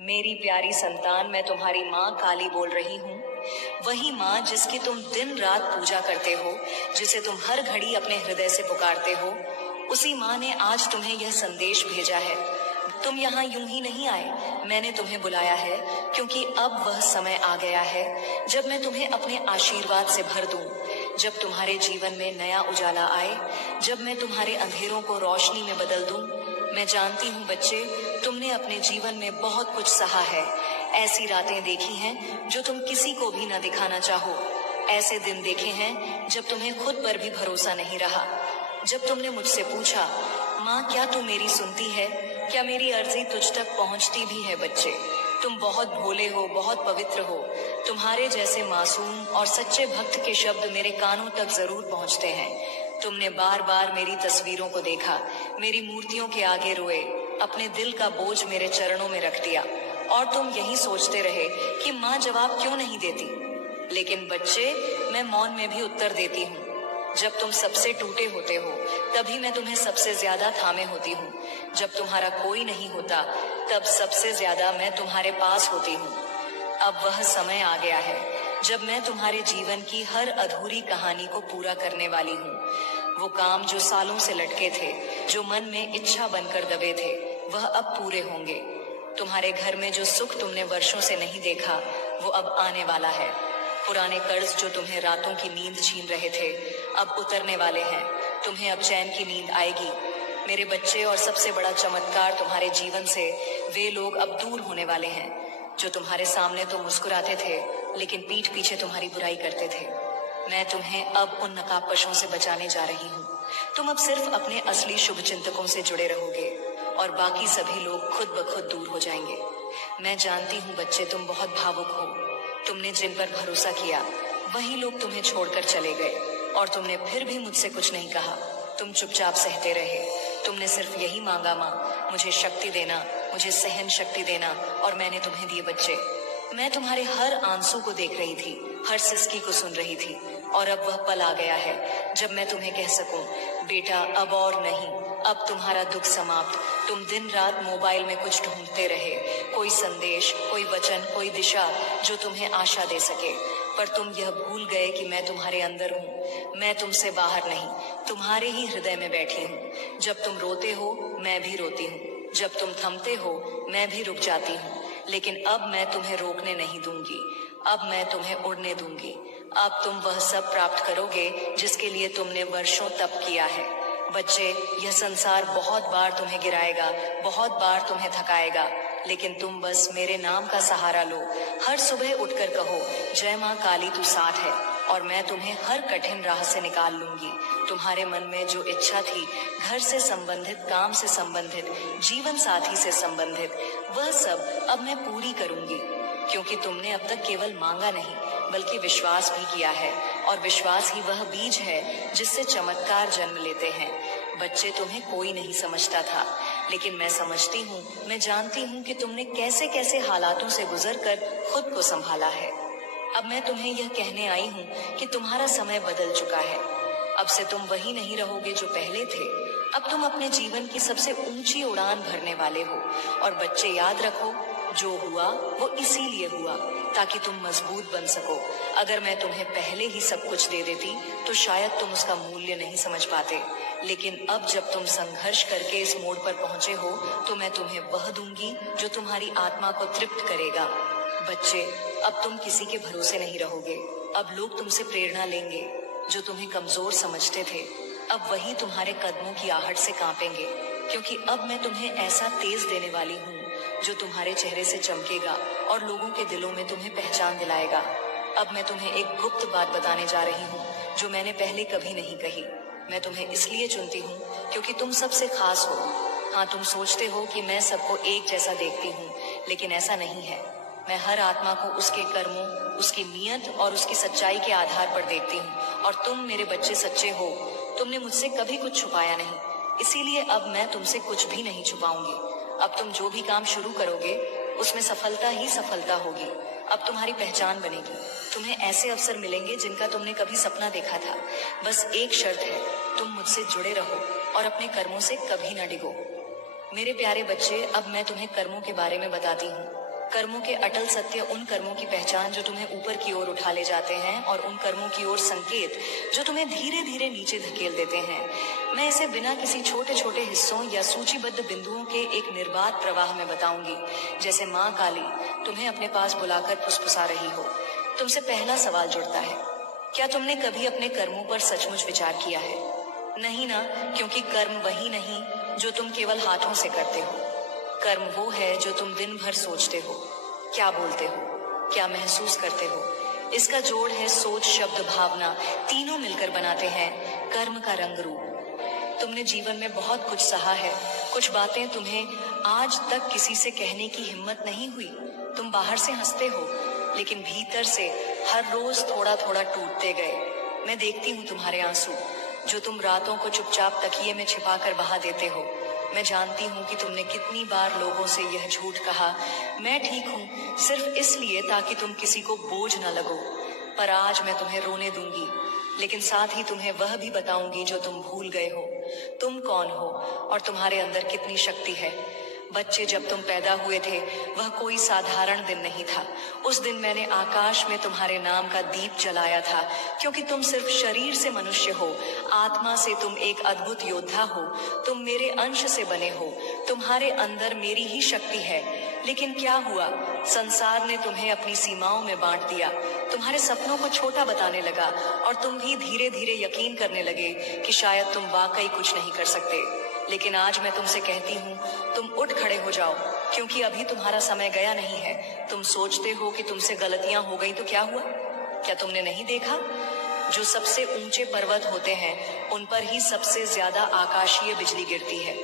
मेरी प्यारी संतान, मैं तुम्हारी माँ काली बोल रही हूँ। वही माँ जिसकी तुम दिन रात पूजा करते हो, जिसे तुम हर घड़ी अपने हृदय से पुकारते हो, उसी माँ ने आज तुम्हें यह संदेश भेजा है। तुम यहाँ यूं ही नहीं आए, मैंने तुम्हें बुलाया है, क्योंकि अब वह समय आ गया है जब मैं तुम्हें अपने आशीर्वाद से भर दूं, जब तुम्हारे जीवन में नया उजाला आए, जब मैं तुम्हारे अंधेरों को रोशनी में बदल दूं। मैं जानती हूँ बच्चे, तुमने अपने जीवन में बहुत कुछ सहा है। ऐसी रातें देखी हैं जो तुम किसी को भी न दिखाना चाहो। ऐसे दिन देखे हैं जब तुम्हें खुद पर भी भरोसा नहीं रहा। जब तुमने मुझसे पूछा, माँ क्या तू मेरी सुनती है, क्या मेरी अर्जी तुझ तक पहुँचती भी है। बच्चे, तुम बहुत भोले हो, बहुत पवित्र हो। तुम्हारे जैसे मासूम और सच्चे भक्त के शब्द मेरे कानों तक जरूर पहुँचते हैं। तुमने बार बार मेरी तस्वीरों को देखा, मेरी मूर्तियों के आगे रोए, अपने दिल का बोझ मेरे चरणों में रख दिया, और तुम यही सोचते रहे कि माँ जवाब क्यों नहीं देती। लेकिन बच्चे, मैं मौन में भी उत्तर देती हूँ। जब तुम सबसे टूटे होते हो, तभी मैं तुम्हें सबसे ज्यादा थामे होती हूँ। जब तुम्हारा कोई नहीं होता, तब सबसे ज्यादा मैं तुम्हारे पास होती हूँ। अब वह समय आ गया है जब मैं तुम्हारे जीवन की हर अधूरी कहानी को पूरा करने वाली हूँ। वो काम जो सालों से लटके थे, जो मन में इच्छा बनकर दबे थे, वह अब पूरे होंगे। तुम्हारे घर में जो सुख तुमने वर्षों से नहीं देखा, वो अब आने वाला है। पुराने कर्ज जो तुम्हें रातों की नींद छीन रहे थे, अब उतरने वाले हैं। तुम्हें अब चैन की नींद आएगी मेरे बच्चे। और सबसे बड़ा चमत्कार, तुम्हारे जीवन से वे लोग अब दूर होने वाले हैं जो तुम्हारे सामने तो मुस्कुराते थे, लेकिन पीठ पीछे तुम्हारी बुराई करते थे। मैं तुम्हें अब उन नकाबपोशों से बचाने जा रही हूँ। तुम अब सिर्फ अपने असली शुभ चिंतकों से जुड़े रहोगे, और बाकी सभी लोग खुद ब खुद दूर हो जाएंगे। मैं जानती हूँ बच्चे, तुम बहुत भावुक हो। तुमने जिन पर भरोसा किया, वही लोग तुम्हें छोड़कर चले गए, और तुमने फिर भी मुझसे कुछ नहीं कहा। तुम चुपचाप सहते रहे। तुमने सिर्फ यही मांगा, माँ मुझे शक्ति देना, मुझे सहन शक्ति देना, और मैंने तुम्हें दिए बच्चे। मैं तुम्हारे हर आंसू को देख रही थी, हर सिसकी को सुन रही थी, और अब वह पल आ गया है जब मैं तुम्हें कह सकूं, बेटा अब और नहीं, अब तुम्हारा दुख समाप्त। तुम दिन रात मोबाइल में कुछ ढूंढते रहे, कोई संदेश, कोई वचन, कोई दिशा जो तुम्हें आशा दे सके, पर तुम यह भूल गए कि मैं तुम्हारे अंदर हूँ। मैं तुमसे बाहर नहीं, तुम्हारे ही हृदय में बैठी हूँ। जब तुम रोते हो, मैं भी रोती हूँ। जब तुम थमते हो, मैं भी रुक जाती हूँ। लेकिन अब मैं तुम्हें रोकने नहीं दूंगी, अब मैं तुम्हें उड़ने दूंगी। अब तुम वह सब प्राप्त करोगे जिसके लिए तुमने वर्षों तप किया है। बच्चे, यह संसार बहुत बार तुम्हें गिराएगा, बहुत बार तुम्हें थकाएगा, लेकिन तुम बस मेरे नाम का सहारा लो। हर सुबह उठकर कहो, जय माँ काली तू साथ है, और मैं तुम्हें हर कठिन राह से निकाल लूंगी। तुम्हारे मन में जो इच्छा थी, घर से संबंधित, काम से संबंधित, जीवन साथी से संबंधित, वह सब अब मैं पूरी करूंगी। क्योंकि तुमने अब तक केवल मांगा नहीं, बल्कि विश्वास भी किया है, और विश्वास ही वह बीज है जिससे चमत्कार जन्म लेते हैं। बच्चे, तुम्हें कोई नहीं समझता था, लेकिन मैं समझती हूँ। मैं जानती हूँ कि तुमने कैसे कैसे हालातों से गुजरकर खुद को संभाला है। अब मैं तुम्हें यह कहने आई हूँ कि तुम्हारा समय बदल चुका है। अब से तुम वही नहीं रहोगे जो पहले थे। अब तुम अपने जीवन की सबसे ऊंची उड़ान भरने वाले हो। और बच्चे, याद रखो, जो हुआ वो इसीलिए हुआ ताकि तुम मजबूत बन सको। अगर मैं तुम्हें पहले ही सब कुछ दे देती तो शायद तुम उसका मूल्य नहीं समझ पाते। लेकिन अब जब तुम संघर्ष करके इस मोड़ पर पहुंचे हो, तो मैं तुम्हें वह दूंगी जो तुम्हारी आत्मा को तृप्त करेगा। बच्चे, अब तुम किसी के भरोसे नहीं रहोगे। अब लोग तुमसे प्रेरणा लेंगे। जो तुम्हें कमजोर समझते थे, अब वही तुम्हारे कदमों की आहट से कांपेंगे। क्योंकि अब मैं तुम्हें ऐसा तेज देने वाली हूँ जो तुम्हारे चेहरे से चमकेगा और लोगों के दिलों में तुम्हें पहचान दिलाएगा। अब मैं तुम्हें एक गुप्त बात बताने जा रही हूँ जो मैंने पहले कभी नहीं कही। मैं तुम्हें इसलिए चुनती हूँ क्योंकि तुम सबसे खास हो। हाँ, तुम सोचते हो कि मैं सबको एक जैसा देखती हूँ, लेकिन ऐसा नहीं है। मैं हर आत्मा को उसके कर्मों, उसकी नीयत और उसकी सच्चाई के आधार पर देखती हूँ। और तुम मेरे बच्चे सच्चे हो। तुमने मुझसे कभी कुछ छुपाया नहीं, इसीलिए अब मैं तुमसे कुछ भी नहीं छुपाऊंगी। अब तुम जो भी काम शुरू करोगे, उसमें सफलता ही सफलता होगी। अब तुम्हारी पहचान बनेगी। तुम्हें ऐसे अवसर मिलेंगे जिनका तुमने कभी सपना देखा था। बस एक शर्त है, तुम मुझसे जुड़े रहो और अपने कर्मों से कभी न डिगो। मेरे प्यारे बच्चे, अब मैं तुम्हें कर्मों के बारे में बताती हूँ। कर्मों के अटल सत्य उन कर्मों की पहचान जो तुम्हें ऊपर की ओर उठा ले जाते हैं, और उन कर्मों की ओर संकेत जो तुम्हें धीरे धीरे नीचे धकेल देते हैं। मैं इसे बिना किसी छोटे छोटे हिस्सों या सूचीबद्ध बिंदुओं के एक निर्बाध प्रवाह में बताऊंगी, जैसे माँ काली तुम्हें अपने पास बुलाकर फुसफुसा रही हो। तुमसे पहला सवाल जुड़ता है, क्या तुमने कभी अपने कर्मों पर सचमुच विचार किया है? नहीं ना, क्योंकि कर्म वही नहीं जो तुम केवल हाथों से करते हो। कर्म वो है जो तुम दिन भर सोचते हो, क्या बोलते हो, क्या महसूस करते हो। इसका जोड़ है सोच, शब्द, भावना, तीनों मिलकर बनाते हैं कर्म का रंग रूप। तुमने जीवन में बहुत कुछ सहा है, कुछ बातें तुम्हें आज तक किसी से कहने की हिम्मत नहीं हुई। तुम बाहर से हंसते हो, लेकिन भीतर से हर रोज थोड़ा थोड़ा टूटते गए। मैं देखती हूँ तुम्हारे आंसू, जो तुम रातों को चुपचाप तकिए में छिपाकर बहा देते हो। मैं जानती हूँ कि तुमने कितनी बार लोगों से यह झूठ कहा, मैं ठीक हूँ, सिर्फ इसलिए ताकि तुम किसी को बोझ न लगो। पर आज मैं तुम्हें रोने दूंगी, लेकिन साथ ही तुम्हें वह भी बताऊंगी जो तुम भूल गए हो। तुम कौन हो और तुम्हारे अंदर कितनी शक्ति है। बच्चे, जब तुम पैदा हुए थे वह कोई साधारण दिन नहीं था। उस दिन मैंने आकाश में तुम्हारे नाम का दीप जलाया था, क्योंकि तुम सिर्फ शरीर से मनुष्य हो, आत्मा से तुम एक अद्भुत योद्धा हो। तुम मेरे अंश से बने हो, तुम्हारे अंदर मेरी ही शक्ति है। लेकिन क्या हुआ? संसार ने तुम्हें अपनी सीमाओं में बांट दिया, तुम्हारे सपनों को छोटा बताने लगा, और तुम भी धीरे धीरे यकीन करने लगे कि शायद तुम वाकई कुछ नहीं कर सकते। लेकिन आज मैं तुमसे कहती हूँ, तुम उठ खड़े हो जाओ, क्योंकि अभी तुम्हारा समय गया नहीं है। तुम सोचते हो कि तुमसे गलतियां हो गई तो क्या हुआ? क्या तुमने नहीं देखा? जो सबसे ऊंचे पर्वत होते हैं उन पर ही सबसे ज्यादा आकाशीय बिजली गिरती है।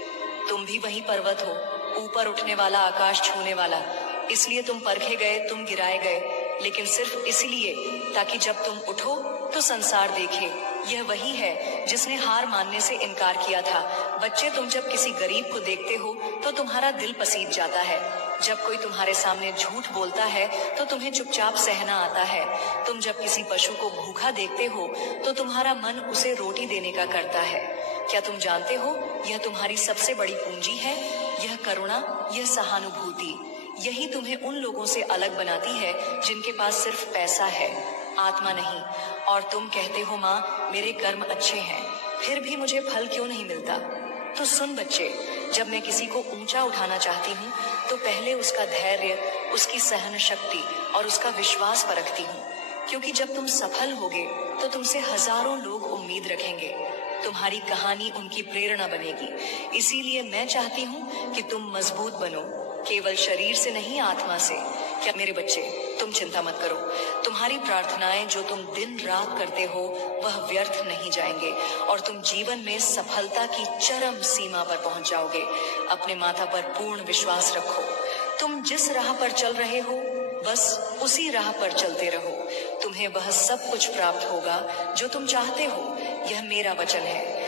तुम भी वही पर्वत हो, ऊपर उठने वाला, आकाश छूने वाला। इसलिए तुम परखे गए, तुम गिराए गए, लेकिन सिर्फ इसलिए ताकि जब तुम उठो तो संसार देखे। यह वही है जिसने हार मानने से इनकार किया था। बच्चे, तुम जब किसी गरीब को देखते हो तो तुम्हारा दिल पसीज जाता है। जब कोई तुम्हारे सामने झूठ बोलता है तो तुम्हें चुपचाप सहना आता है। तुम जब किसी पशु को भूखा देखते हो तो तुम्हारा मन उसे रोटी देने का करता है। क्या तुम जानते हो, यह तुम्हारी सबसे बड़ी पूंजी है, यह करुणा, यह सहानुभूति। यही तुम्हें उन लोगों से अलग बनाती है जिनके पास सिर्फ पैसा है, आत्मा नहीं। और तुम कहते हो, माँ मेरे कर्म अच्छे हैं, फिर भी मुझे फल क्यों नहीं मिलता? तो सुन बच्चे, जब मैं किसी को ऊंचा उठाना चाहती हूँ तो पहले उसका धैर्य, उसकी सहन शक्ति और उसका विश्वास परखती हूँ, क्योंकि जब तुम सफल होगे तो तुमसे हजारों लोग उम्मीद रखेंगे। तुम्हारी कहानी उनकी प्रेरणा बनेगी। इसीलिए मैं चाहती हूँ कि तुम मजबूत बनो, केवल शरीर से नहीं, आत्मा से। क्या मेरे बच्चे, तुम चिंता मत करो। तुम्हारी प्रार्थनाएं जो तुम दिन रात करते हो वह व्यर्थ नहीं जाएंगे, और तुम जीवन में सफलता की चरम सीमा पर पहुंच जाओगे। अपने माता पर पूर्ण विश्वास रखो। तुम जिस राह पर चल रहे हो बस उसी राह पर चलते रहो। तुम्हें वह सब कुछ प्राप्त होगा जो तुम चाहते हो, यह मेरा वचन है।